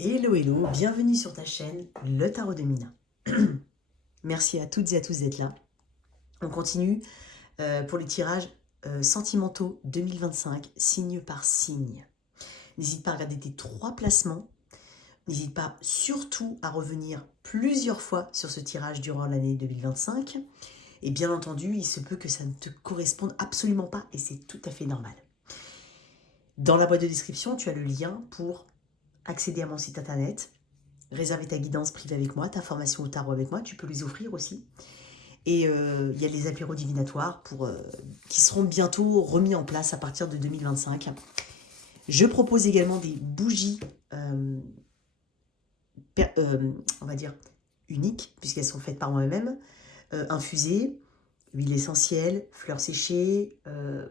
Hello, hello, bienvenue sur ta chaîne, le Tarot de Mina. Merci à toutes et à tous d'être là. On continue pour les tirages sentimentaux 2025, signe par signe. N'hésite pas à regarder tes 3 placements. N'hésite pas surtout à revenir plusieurs fois sur ce tirage durant l'année 2025. Et bien entendu, il se peut que ça ne te corresponde absolument pas et c'est tout à fait normal. Dans la boîte de description, tu as le lien pour accéder à mon site internet, réserver ta guidance privée avec moi, ta formation au tarot avec moi, tu peux les offrir aussi. Et il y a les apéros divinatoires qui seront bientôt remis en place à partir de 2025. Je propose également des bougies, on va dire, uniques, puisqu'elles sont faites par moi-même, infusées, huile essentielle, fleurs séchées,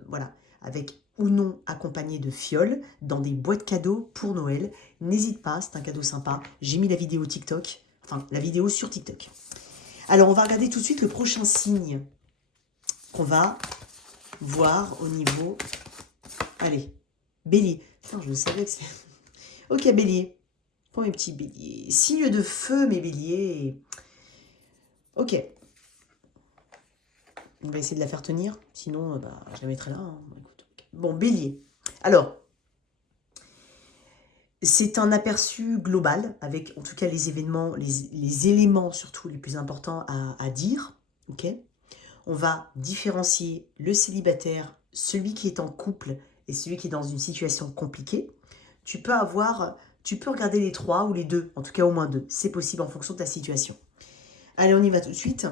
voilà, avec ou non accompagné de fioles dans des boîtes cadeaux pour Noël. N'hésite pas, c'est un cadeau sympa. J'ai mis la vidéo TikTok, enfin la vidéo sur TikTok. Alors on va regarder tout de suite le prochain signe qu'on va voir au niveau... Allez, Bélier. Putain, je le savais que c'est... Ok, Bélier. Pour mes petits Béliers. Signe de feu, mes Béliers. Ok. On va essayer de la faire tenir, sinon je la mettrai là. Hein. Bon, Bélier. Alors, c'est un aperçu global, avec en tout cas les événements, les éléments surtout les plus importants à dire. Ok. On va différencier le célibataire, celui qui est en couple et celui qui est dans une situation compliquée. Tu peux regarder les 3 ou les 2, en tout cas au moins 2. C'est possible en fonction de ta situation. Allez, on y va tout de suite.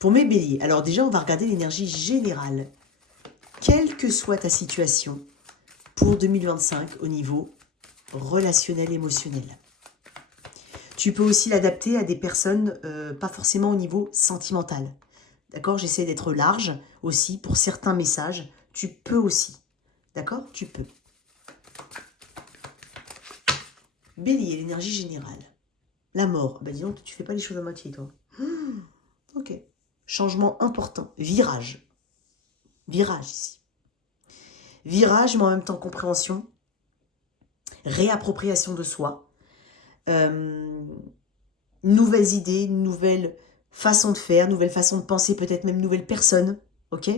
Pour mes béliers, alors déjà, on va regarder l'énergie générale. Quelle que soit ta situation pour 2025 au niveau relationnel, émotionnel. Tu peux aussi l'adapter à des personnes, pas forcément au niveau sentimental. D'accord? J'essaie d'être large aussi pour certains messages. Tu peux aussi. D'accord? Tu peux. Bélier, l'énergie générale. La mort. Bah dis donc, tu fais pas les choses à moitié, toi. Ok. Changement important. Virage. Virage ici. Virage, mais en même temps compréhension. Réappropriation de soi. Nouvelles idées, nouvelles façons de faire, nouvelles façons de penser, peut-être même nouvelles personnes. Ok?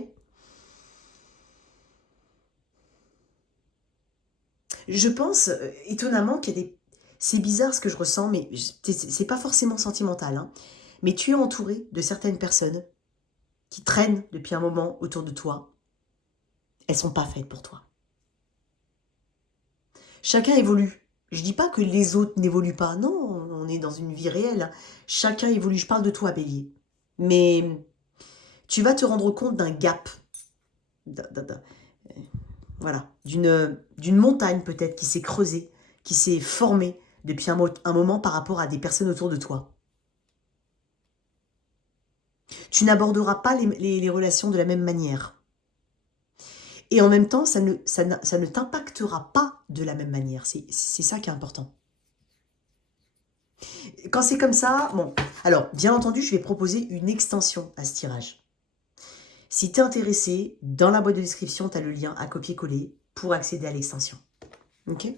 Je pense, étonnamment, qu'il y a des... C'est bizarre ce que je ressens, mais c'est pas forcément sentimental. Hein. Mais tu es entouré de certaines personnes qui traînent depuis un moment autour de toi. Elles sont pas faites pour toi. Chacun évolue. Je dis pas que les autres n'évoluent pas. Non, on est dans une vie réelle. Chacun évolue. Je parle de toi, Bélier. Mais tu vas te rendre compte d'un gap. Voilà. D'une montagne peut-être qui s'est creusée, qui s'est formée depuis un moment par rapport à des personnes autour de toi. Tu n'aborderas pas les relations de la même manière. Et en même temps, ça ne t'impactera pas de la même manière. C'est ça qui est important. Quand c'est comme ça, bon. Alors, bien entendu, je vais proposer une extension à ce tirage. Si tu es intéressé, dans la boîte de description, tu as le lien à copier-coller pour accéder à l'extension. Ok?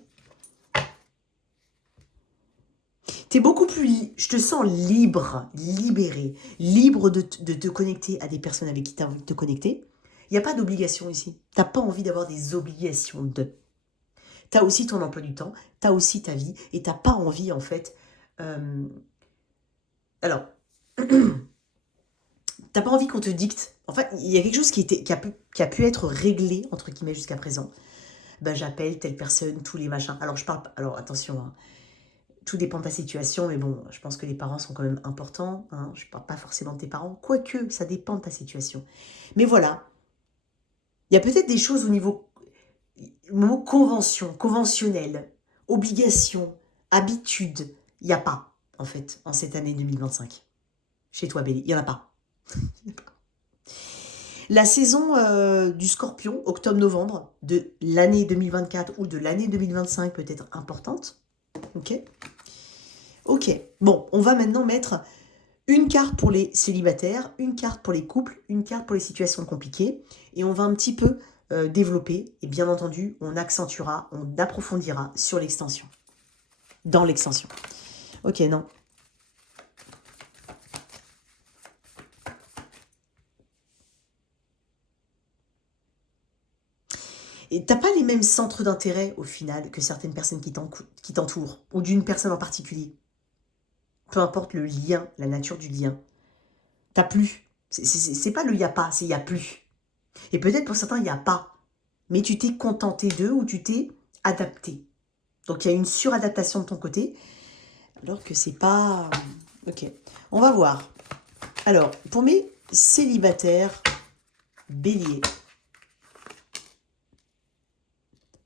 Tu es beaucoup plus... Je te sens libre, libéré, libre de te connecter à des personnes avec qui tu as envie de te connecter. Il n'y a pas d'obligation ici. Tu n'as pas envie d'avoir des obligations de... Tu as aussi ton emploi du temps, tu as aussi ta vie, et tu n'as pas envie, en fait... Alors, tu n'as pas envie qu'on te dicte. En fait, il y a quelque chose qui a pu être réglé, entre guillemets, jusqu'à présent. Ben, j'appelle telle personne, tous les machins. Alors, je parle... Alors, attention, hein. Tout dépend de ta situation, mais bon, je pense que les parents sont quand même importants. Hein. Je ne parle pas forcément de tes parents, quoique ça dépend de ta situation. Mais voilà, il y a peut-être des choses au niveau convention, conventionnel, obligation, habitude. Il n'y a pas, en fait, en cette année 2025. Chez toi, Bélier, il n'y en a pas. La saison du Scorpion, octobre-novembre, de l'année 2024 ou de l'année 2025 peut être importante. Ok. Ok, bon, on va maintenant mettre une carte pour les célibataires, une carte pour les couples, une carte pour les situations compliquées. Et on va un petit peu développer. Et bien entendu, on accentuera, on approfondira sur l'extension. Dans l'extension. Ok, non. Et t'as pas les mêmes centres d'intérêt, au final, que certaines personnes qui t'entourent, ou d'une personne en particulier. Peu importe le lien, la nature du lien. T'as plus. C'est pas le y a pas, c'est y a plus. Et peut-être pour certains, il n'y a pas. Mais tu t'es contenté d'eux ou tu t'es adapté. Donc il y a une suradaptation de ton côté. Alors que c'est pas... Ok, on va voir. Alors, pour mes célibataires, bélier.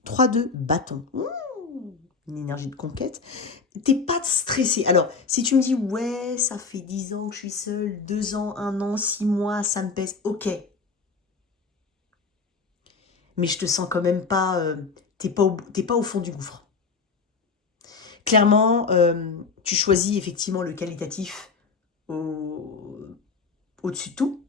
3-2, bâton. Une énergie de conquête. T'es pas stressé. Alors, si tu me dis, ouais, ça fait 10 ans que je suis seule, 2 ans, 1 an, 6 mois, ça me pèse, ok. Mais je te sens quand même pas... t'es pas au fond du gouffre. Clairement, tu choisis effectivement le qualitatif au-dessus de tout.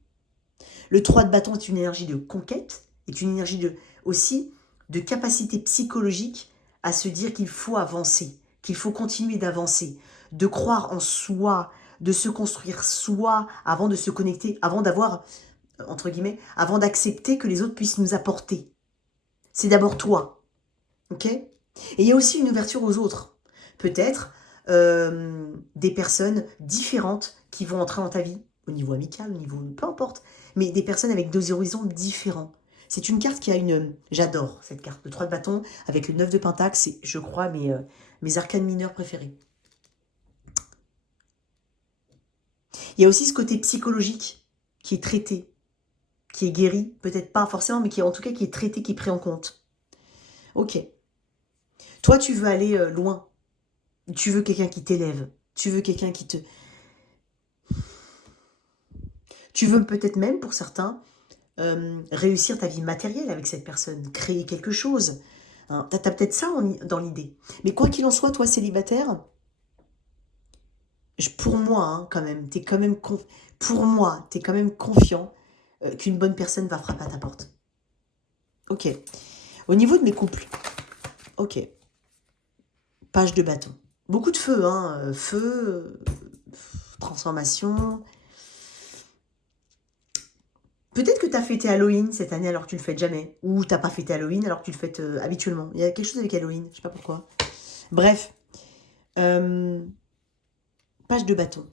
Le 3 de bâton est une énergie de conquête, est une énergie aussi de capacité psychologique à se dire qu'il faut avancer, qu'il faut continuer d'avancer, de croire en soi, de se construire soi avant de se connecter, avant d'avoir, entre guillemets, avant d'accepter que les autres puissent nous apporter. C'est d'abord toi, ok? Et il y a aussi une ouverture aux autres. Peut-être des personnes différentes qui vont entrer dans ta vie, au niveau amical, au niveau... peu importe, mais des personnes avec 2 horizons différents. C'est une carte qui a une... J'adore cette carte, le 3 de bâton, avec le 9 de pentacle, c'est, je crois, mes arcanes mineurs préférés. Il y a aussi ce côté psychologique qui est traité, qui est guéri, peut-être pas forcément, mais qui est en tout cas qui est traité, qui est pris en compte. Ok. Toi, tu veux aller loin. Tu veux quelqu'un qui t'élève. Tu veux quelqu'un qui te... Tu veux peut-être même, pour certains, réussir ta vie matérielle avec cette personne, créer quelque chose. Hein. Tu as peut-être ça dans l'idée. Mais quoi qu'il en soit, toi, célibataire, pour moi, hein, quand même, t'es quand même pour moi, tu es quand même confiant qu'une bonne personne va frapper à ta porte. Ok. Au niveau de mes couples, ok. Page de bâton. Beaucoup de feu, hein. Feu, transformation. Peut-être que tu as fêté Halloween cette année alors que tu le fêtes jamais. Ou tu n'as pas fêté Halloween alors que tu le fêtes habituellement. Il y a quelque chose avec Halloween, je sais pas pourquoi. Bref. Page de bâton.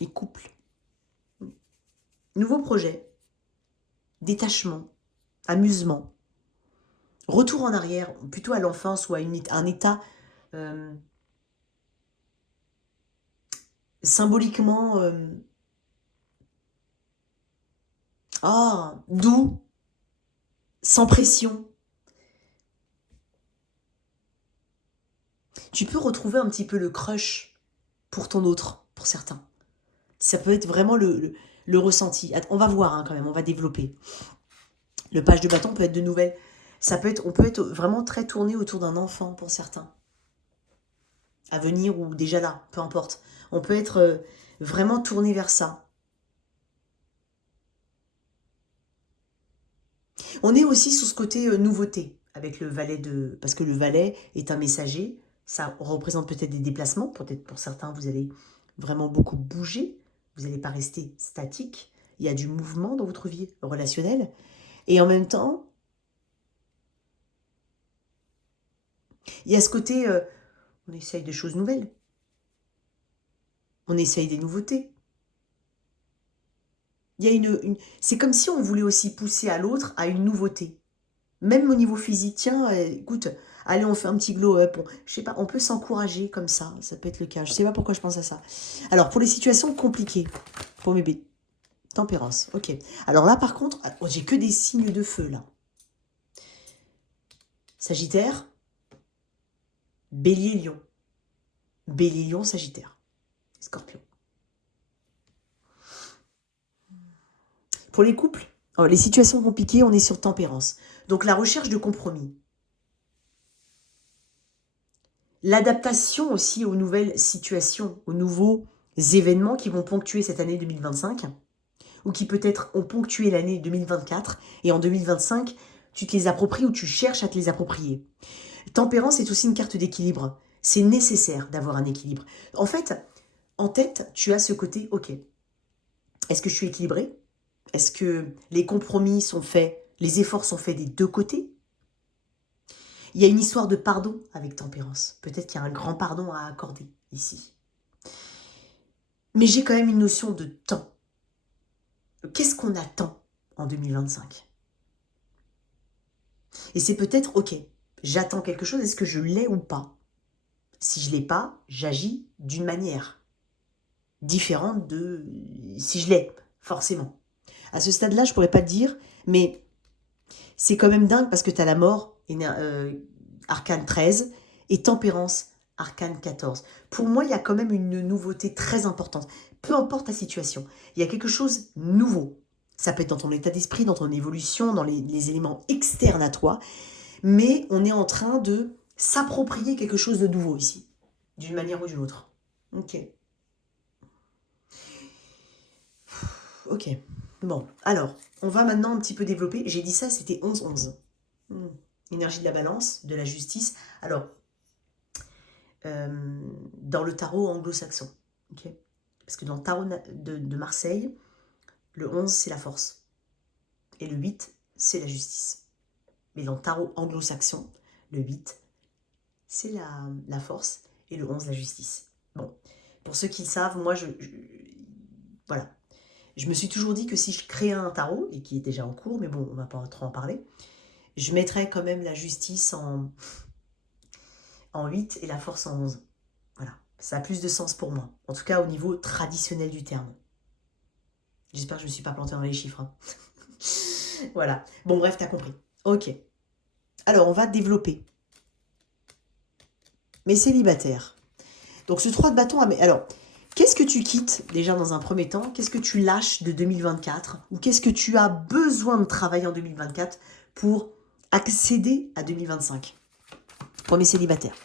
Et couple. Nouveau projet. Détachement. Amusement. Retour en arrière, plutôt à l'enfance ou à un état symboliquement doux, sans pression. Tu peux retrouver un petit peu le crush pour ton autre, pour certains. Ça peut être vraiment le ressenti. On va voir hein, quand même, on va développer. Le page de bâton peut être de nouvelles. On peut être vraiment très tourné autour d'un enfant pour certains. À venir ou déjà là, peu importe. On peut être vraiment tourné vers ça. On est aussi sur ce côté nouveauté, avec le valet de... Parce que le valet est un messager, ça représente peut-être des déplacements, peut-être pour certains, vous allez vraiment beaucoup bouger, vous n'allez pas rester statique, il y a du mouvement dans votre vie relationnelle, et en même temps, il y a ce côté, on essaye des choses nouvelles, on essaye des nouveautés. Il y a c'est comme si on voulait aussi pousser à l'autre à une nouveauté. Même au niveau physique, tiens, écoute, allez, on fait un petit glow-up. Je sais pas, on peut s'encourager comme ça peut être le cas. Je sais pas pourquoi je pense à ça. Alors, pour les situations compliquées, pour mes bébés, tempérance, ok. Alors là, par contre, j'ai que des signes de feu, là. Sagittaire, Bélier, Lion. Bélier, Lion, Sagittaire. Scorpion. Pour les couples, les situations compliquées, on est sur tempérance. Donc, la recherche de compromis. L'adaptation aussi aux nouvelles situations, aux nouveaux événements qui vont ponctuer cette année 2025. ou qui peut-être ont ponctué l'année 2024, et en 2025, tu te les appropries ou tu cherches à te les approprier. Tempérance est aussi une carte d'équilibre. C'est nécessaire d'avoir un équilibre. En fait, en tête, tu as ce côté, ok, est-ce que je suis équilibré? Est-ce que les compromis sont faits, les efforts sont faits des deux côtés? Il y a une histoire de pardon avec Tempérance. Peut-être qu'il y a un grand pardon à accorder ici. Mais j'ai quand même une notion de temps. Qu'est-ce qu'on attend en 2025? Et c'est peut-être, ok, j'attends quelque chose, est-ce que je l'ai ou pas? Si je ne l'ai pas, j'agis d'une manière différente de si je l'ai, forcément. À ce stade-là, je ne pourrais pas te dire, mais c'est quand même dingue parce que tu as la mort, arcane 13, et tempérance, arcane 14. Pour moi, il y a quand même une nouveauté très importante. Peu importe ta situation, il y a quelque chose de nouveau. Ça peut être dans ton état d'esprit, dans ton évolution, dans les éléments externes à toi, mais on est en train de s'approprier quelque chose de nouveau ici, d'une manière ou d'une autre. Ok. Ok. Bon, alors, on va maintenant un petit peu développer. J'ai dit ça, c'était 11-11. Énergie de la balance, de la justice. Alors, dans le tarot anglo-saxon, ok, parce que dans le tarot de Marseille, le 11, c'est la force. Et le 8, c'est la justice. Mais dans le tarot anglo-saxon, le 8, c'est la force. Et le 11, la justice. Bon, pour ceux qui le savent, moi, voilà. Je me suis toujours dit que si je créais un tarot, et qui est déjà en cours, mais bon, on va pas trop en parler, je mettrais quand même la justice en 8 et la force en 11. Voilà, ça a plus de sens pour moi. En tout cas, au niveau traditionnel du terme. J'espère que je ne me suis pas plantée dans les chiffres. Hein. Voilà. Bon, bref, t'as compris. Ok. Alors, on va développer. Mes célibataires. Donc, ce 3 de bâton... Alors, qu'est-ce que tu quittes, déjà, dans un premier temps? Qu'est-ce que tu lâches de 2024? Ou qu'est-ce que tu as besoin de travailler en 2024 pour accéder à 2025? Pour mes célibataires.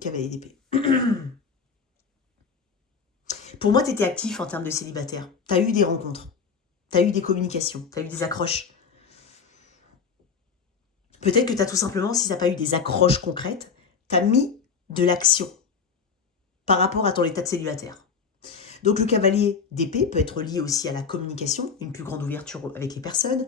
Cavalier d'épée. Pour moi, tu étais actif en termes de célibataire. Tu as eu des rencontres. Tu as eu des communications. Tu as eu des accroches. Peut-être que tu as tout simplement, si ça n'a pas eu des accroches concrètes, tu as mis de l'action par rapport à ton état de célibataire. Donc le cavalier d'épée peut être lié aussi à la communication, une plus grande ouverture avec les personnes,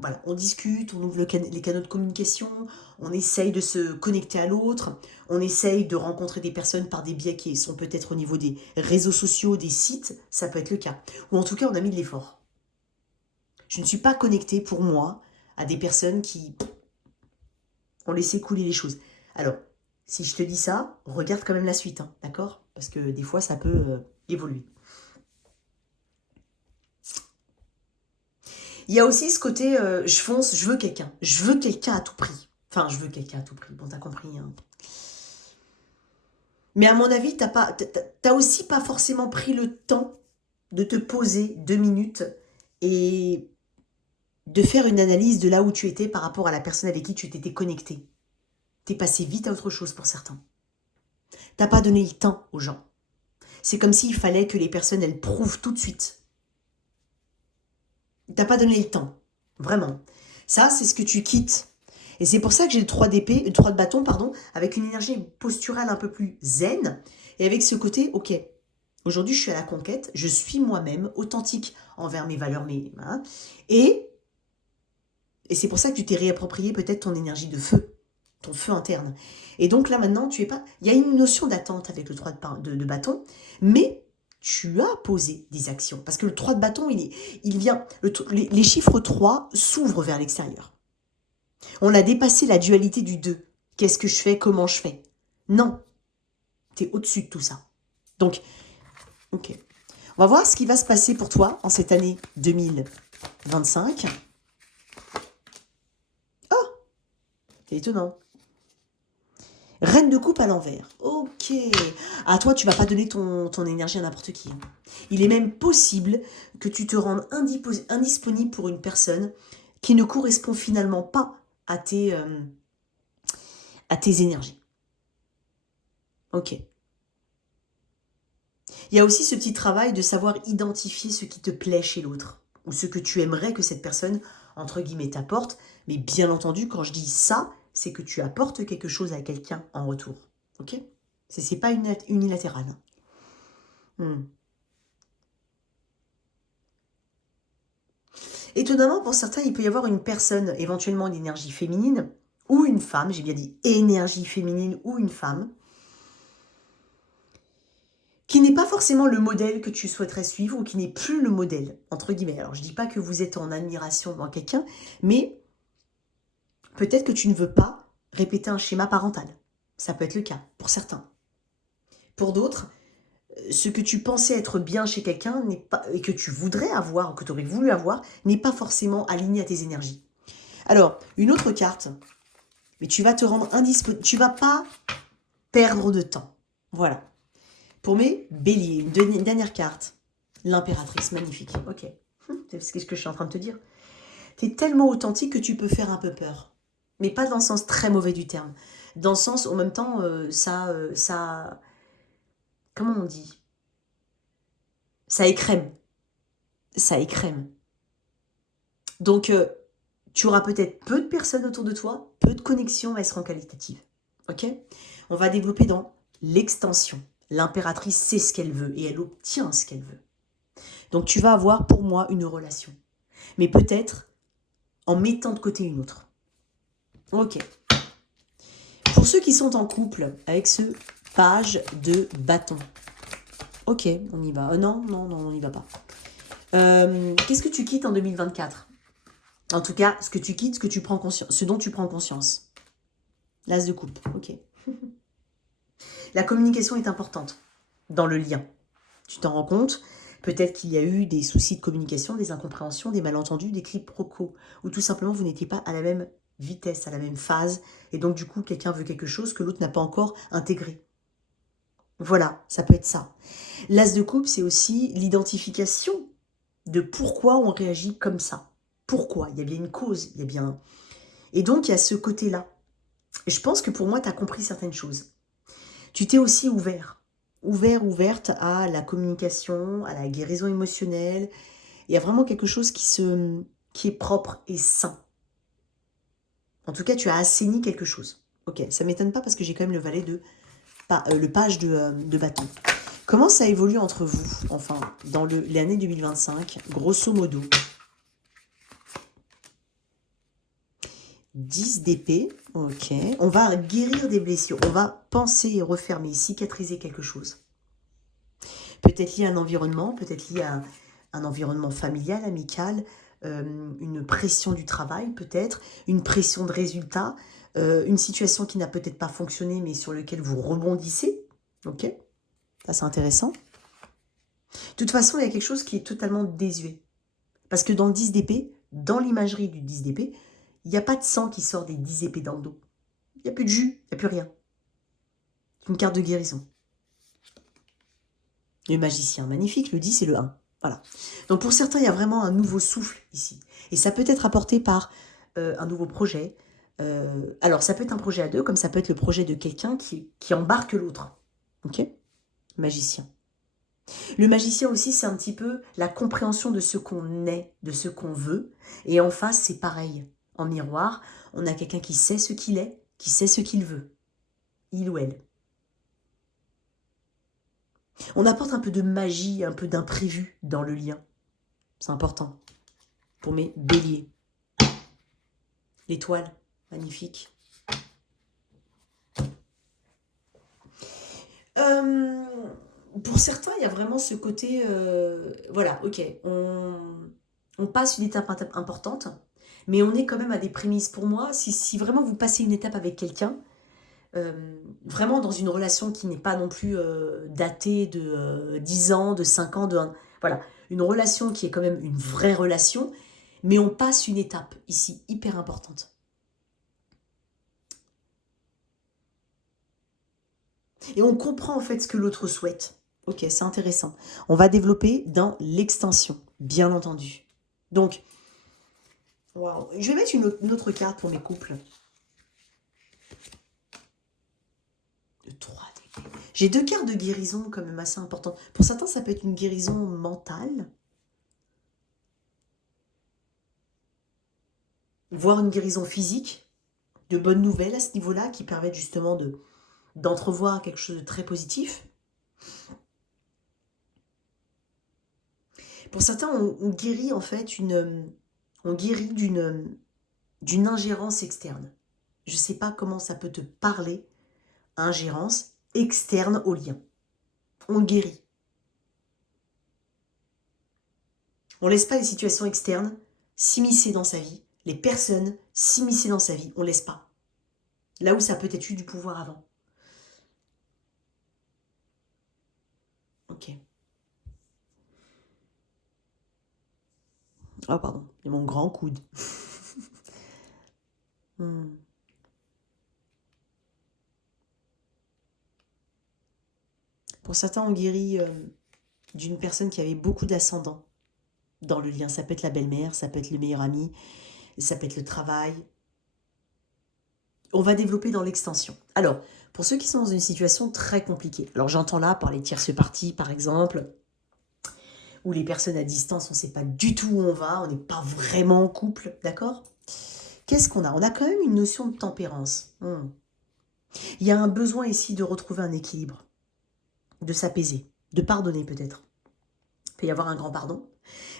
voilà, on discute, on ouvre les canaux de communication, on essaye de se connecter à l'autre, on essaye de rencontrer des personnes par des biais qui sont peut-être au niveau des réseaux sociaux, des sites, ça peut être le cas. Ou en tout cas, on a mis de l'effort. Je ne suis pas connectée, pour moi, à des personnes qui ont laissé couler les choses. Alors, si je te dis ça, regarde quand même la suite, hein, d'accord? Parce que des fois, ça peut évoluer. Il y a aussi ce côté, je fonce, je veux quelqu'un. Je veux quelqu'un à tout prix. Enfin, je veux quelqu'un à tout prix. Bon, t'as compris. Hein. Mais à mon avis, t'as aussi pas forcément pris le temps de te poser 2 minutes et de faire une analyse de là où tu étais par rapport à la personne avec qui tu t'étais connecté. T'es passé vite à autre chose pour certains. T'as pas donné le temps aux gens. C'est comme s'il fallait que les personnes, elles prouvent tout de suite. T'as pas donné le temps. Vraiment. Ça, c'est ce que tu quittes. Et c'est pour ça que j'ai le 3 d'épée, 3 de bâton, pardon, avec une énergie posturale un peu plus zen. Et avec ce côté, ok, aujourd'hui je suis à la conquête, je suis moi-même, authentique envers mes valeurs, hein, et c'est pour ça que tu t'es réapproprié peut-être ton énergie de feu, ton feu interne. Et donc là maintenant, tu es pas. Il y a une notion d'attente avec le 3 de bâton, mais tu as posé des actions. Parce que le 3 de bâton, il vient. Les chiffres 3 s'ouvrent vers l'extérieur. On a dépassé la dualité du 2. Qu'est-ce que je fais? Comment je fais? Non. Tu es au-dessus de tout ça. Donc, ok. On va voir ce qui va se passer pour toi en cette année 2025. Oh, c'est étonnant. Reine de coupe à l'envers. Ok. À toi, tu vas pas donner ton énergie à n'importe qui. Il est même possible que tu te rendes indisponible pour une personne qui ne correspond finalement pas à tes énergies. Ok. Il y a aussi ce petit travail de savoir identifier ce qui te plaît chez l'autre, ou ce que tu aimerais que cette personne, entre guillemets, t'apporte. Mais bien entendu, quand je dis ça, c'est que tu apportes quelque chose à quelqu'un en retour. Ok? C'est pas unilatéral. Hmm. Étonnamment, pour certains, il peut y avoir une personne, éventuellement une énergie féminine, ou une femme, j'ai bien dit énergie féminine ou une femme, qui n'est pas forcément le modèle que tu souhaiterais suivre ou qui n'est plus le modèle, entre guillemets. Alors, je ne dis pas que vous êtes en admiration dans quelqu'un, mais peut-être que tu ne veux pas répéter un schéma parental. Ça peut être le cas, pour certains. Pour d'autres, ce que tu pensais être bien chez quelqu'un n'est pas, et que tu voudrais avoir, ou que tu aurais voulu avoir, n'est pas forcément aligné à tes énergies. Alors, une autre carte, mais tu vas te rendre indisponible, tu vas pas perdre de temps. Voilà. Pour mes béliers, une dernière carte. L'impératrice, magnifique. Ok. C'est ce que je suis en train de te dire. Tu es tellement authentique que tu peux faire un peu peur. Mais pas dans le sens très mauvais du terme. Dans le sens, en même temps, ça... Comment on dit? Ça écrème. Ça écrème. Donc, tu auras peut-être peu de personnes autour de toi, peu de connexions, mais elles seront qualitatives. Ok? On va développer dans l'extension. L'impératrice sait ce qu'elle veut et elle obtient ce qu'elle veut. Donc, tu vas avoir pour moi une relation. Mais peut-être en mettant de côté une autre. Ok. Pour ceux qui sont en couple avec ce page de bâton. Ok, on y va. Non, on n'y va pas. Qu'est-ce que tu quittes en 2024? En tout cas, ce que tu quittes, ce dont tu prends conscience. L'as de coupe, ok. La communication est importante dans le lien. Tu t'en rends compte? Peut-être qu'il y a eu des soucis de communication, des incompréhensions, des malentendus, des quiproquos, ou tout simplement vous n'étiez pas à la même vitesse, à la même phase, et donc du coup quelqu'un veut quelque chose que l'autre n'a pas encore intégré. Voilà, ça peut être ça. L'as de coupe, c'est aussi l'identification de pourquoi on réagit comme ça. Pourquoi? Il y a bien une cause, il y a bien... Et donc il y a ce côté-là. Je pense que pour moi, tu as compris certaines choses. Tu t'es aussi ouverte à la communication, à la guérison émotionnelle. Il y a vraiment quelque chose qui est propre et sain. En tout cas, tu as assaini quelque chose. Ok, ça ne m'étonne pas parce que j'ai quand même le page de bâton. Comment ça évolue entre vous, enfin, dans l'année 2025, grosso modo? 10 d'épée, ok. On va guérir des blessures, on va penser et refermer, cicatriser quelque chose. Peut-être lié à un environnement, peut-être lié à un environnement familial, amical, une pression du travail peut-être, une pression de résultat, une situation qui n'a peut-être pas fonctionné mais sur laquelle vous rebondissez. Ok, ça c'est intéressant. De toute façon, il y a quelque chose qui est totalement désuet. Parce que dans le 10 d'épée, dans l'imagerie du 10 d'épée, il n'y a pas de sang qui sort des 10 épées dans le dos. Il n'y a plus de jus, il n'y a plus rien. C'est une carte de guérison. Le magicien, magnifique, le 10 et le 1. Voilà. Donc pour certains, il y a vraiment un nouveau souffle ici. Et ça peut être apporté par un nouveau projet. Alors ça peut être un projet à deux, comme ça peut être le projet de quelqu'un qui embarque l'autre. Ok? Magicien. Le magicien aussi, c'est un petit peu la compréhension de ce qu'on est, de ce qu'on veut. Et en face, c'est pareil. En miroir, on a quelqu'un qui sait ce qu'il est, qui sait ce qu'il veut. Il ou elle. On apporte un peu de magie, un peu d'imprévu dans le lien. C'est important. Pour mes béliers. L'étoile, magnifique. Pour certains, il y a vraiment ce côté... voilà, ok, on passe une étape importante, mais on est quand même à des prémices. Pour moi, si vraiment vous passez une étape avec quelqu'un, vraiment dans une relation qui n'est pas non plus datée de 10 ans, de 5 ans, voilà, une relation qui est quand même une vraie relation, mais on passe une étape ici hyper importante. Et on comprend en fait ce que l'autre souhaite. Ok, c'est intéressant. On va développer dans l'extension, bien entendu. Donc, wow. Je vais mettre une autre carte pour mes couples. Le 3 d'épée. J'ai 2 cartes de guérison quand même assez importantes. Pour certains, ça peut être une guérison mentale, voire une guérison physique, de bonnes nouvelles à ce niveau-là, qui permettent justement d'entrevoir quelque chose de très positif. Pour certains, on guérit en fait on guérit d'une ingérence externe. Je ne sais pas comment ça peut te parler, ingérence externe au lien. On le guérit. On ne laisse pas les situations externes s'immiscer dans sa vie, les personnes s'immiscer dans sa vie, on ne laisse pas. Là où ça a peut-être eu du pouvoir avant. Ok. Ah pardon, il y a mon grand coude. Pour certains, on guérit d'une personne qui avait beaucoup d'ascendant dans le lien. Ça peut être la belle-mère, ça peut être le meilleur ami, ça peut être le travail. On va développer dans l'extension. Alors, pour ceux qui sont dans une situation très compliquée, alors j'entends là par les tierces parties, par exemple, où les personnes à distance, on ne sait pas du tout où on va, on n'est pas vraiment en couple, d'accord? Qu'est-ce qu'on a? On a quand même une notion de tempérance. Il y a un besoin ici de retrouver un équilibre, de s'apaiser, de pardonner peut-être. Il peut y avoir un grand pardon.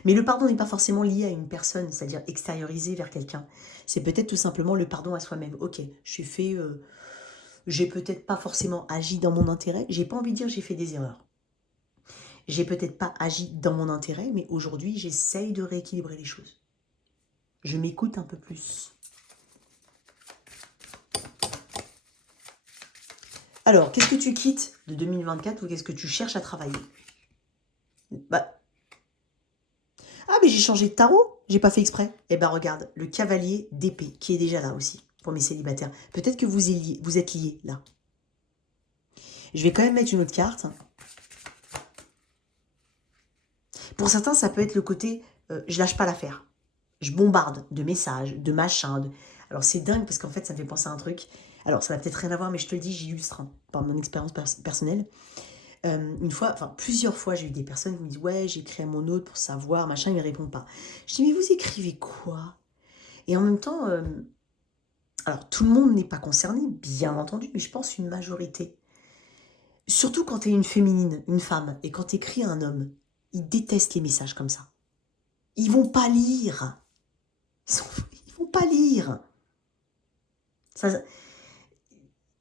Mais le pardon n'est pas forcément lié à une personne, c'est-à-dire extériorisé vers quelqu'un. C'est peut-être tout simplement le pardon à soi-même. Ok, j'ai peut-être pas forcément agi dans mon intérêt. J'ai pas envie de dire j'ai fait des erreurs. J'ai peut-être pas agi dans mon intérêt, mais aujourd'hui, j'essaye de rééquilibrer les choses. Je m'écoute un peu plus. Alors, qu'est-ce que tu quittes de 2024 ou qu'est-ce que tu cherches à travailler? Ah, mais j'ai changé de tarot, j'ai pas fait exprès. Eh ben regarde, le cavalier d'épée, qui est déjà là aussi, pour mes célibataires. Peut-être que vous êtes liés, là. Je vais quand même mettre une autre carte. Pour certains, ça peut être le côté, je lâche pas l'affaire. Je bombarde de messages, de machins. Alors c'est dingue, parce qu'en fait, ça me fait penser à un truc. Alors, ça n'a peut-être rien à voir, mais je te le dis, j'illustre par mon expérience personnelle. Une fois, enfin plusieurs fois, j'ai eu des personnes qui me disent ouais, j'écris à mon autre pour savoir, machin, il ne me répond pas. Je dis mais vous écrivez quoi? Et en même temps, alors tout le monde n'est pas concerné, bien entendu, mais je pense une majorité. Surtout quand tu es une féminine, une femme, et quand tu écris à un homme, ils détestent les messages comme ça. Ils vont pas lire. Ils vont pas lire.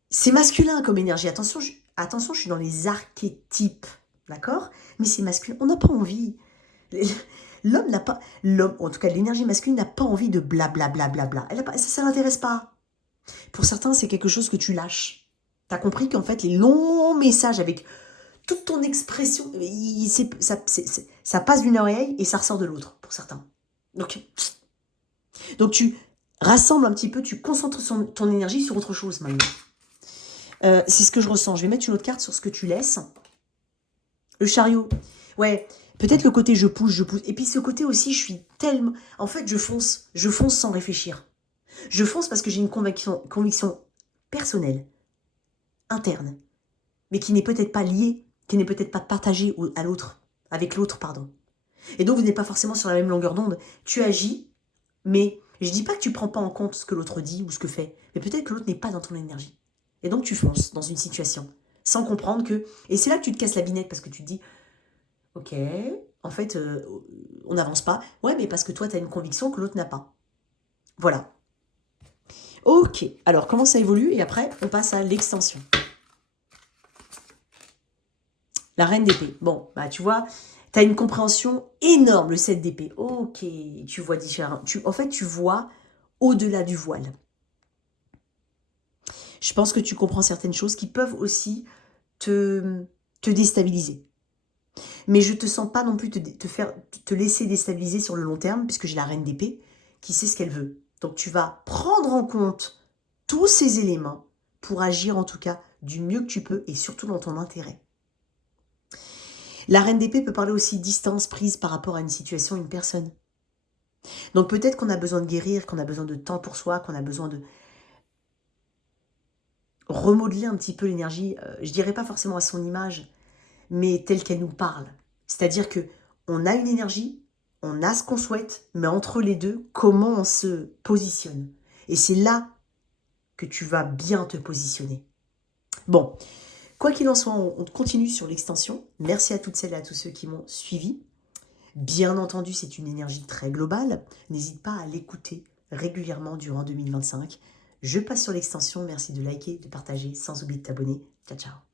C'est masculin comme énergie. Attention, je suis dans les archétypes, d'accord? Mais c'est masculin. On n'a pas envie. L'homme n'a pas... L'homme, en tout cas l'énergie masculine, n'a pas envie de blablabla. Ça l'intéresse pas. Pour certains, c'est quelque chose que tu lâches. Tu as compris qu'en fait, les longs messages avec toute ton expression, ça passe d'une oreille et ça ressort de l'autre, pour certains. Donc tu rassembles un petit peu, tu concentres ton énergie sur autre chose maintenant. C'est ce que je ressens. Je vais mettre une autre carte sur ce que tu laisses. Le chariot. Ouais, peut-être le côté je pousse. Et puis ce côté aussi, je suis tellement... En fait, je fonce sans réfléchir. Je fonce parce que j'ai une conviction personnelle, interne, mais qui n'est peut-être pas liée, qui n'est peut-être pas partagée à l'autre, avec l'autre, pardon. Et donc, vous n'êtes pas forcément sur la même longueur d'onde. Tu agis, mais je dis pas que tu prends pas en compte ce que l'autre dit ou ce que fait, mais peut-être que l'autre n'est pas dans ton énergie. Et donc, tu fonces dans une situation, sans comprendre que... Et c'est là que tu te casses la binette, parce que tu te dis, ok, en fait, on n'avance pas. Ouais, mais parce que toi, tu as une conviction que l'autre n'a pas. Voilà. Ok, alors comment ça évolue? Et après, on passe à l'extension. La reine d'épée. Bon, bah tu vois, tu as une compréhension énorme, le 7 d'épée. Ok, tu vois différent. En fait, tu vois au-delà du voile. Je pense que tu comprends certaines choses qui peuvent aussi te déstabiliser. Mais je ne te sens pas non plus te laisser déstabiliser sur le long terme, puisque j'ai la reine d'épée qui sait ce qu'elle veut. Donc tu vas prendre en compte tous ces éléments pour agir en tout cas du mieux que tu peux et surtout dans ton intérêt. La reine d'épée peut parler aussi distance prise par rapport à une situation, une personne. Donc peut-être qu'on a besoin de guérir, qu'on a besoin de temps pour soi, qu'on a besoin de remodeler un petit peu l'énergie, je dirais pas forcément à son image, mais telle qu'elle nous parle. C'est-à-dire que on a une énergie, on a ce qu'on souhaite, mais entre les deux, comment on se positionne. Et c'est là que tu vas bien te positionner. Bon, quoi qu'il en soit, on continue sur l'extension. Merci à toutes celles et à tous ceux qui m'ont suivi. Bien entendu, c'est une énergie très globale. N'hésite pas à l'écouter régulièrement durant 2025. Je passe sur l'extension. Merci de liker, de partager, sans oublier de t'abonner. Ciao, ciao.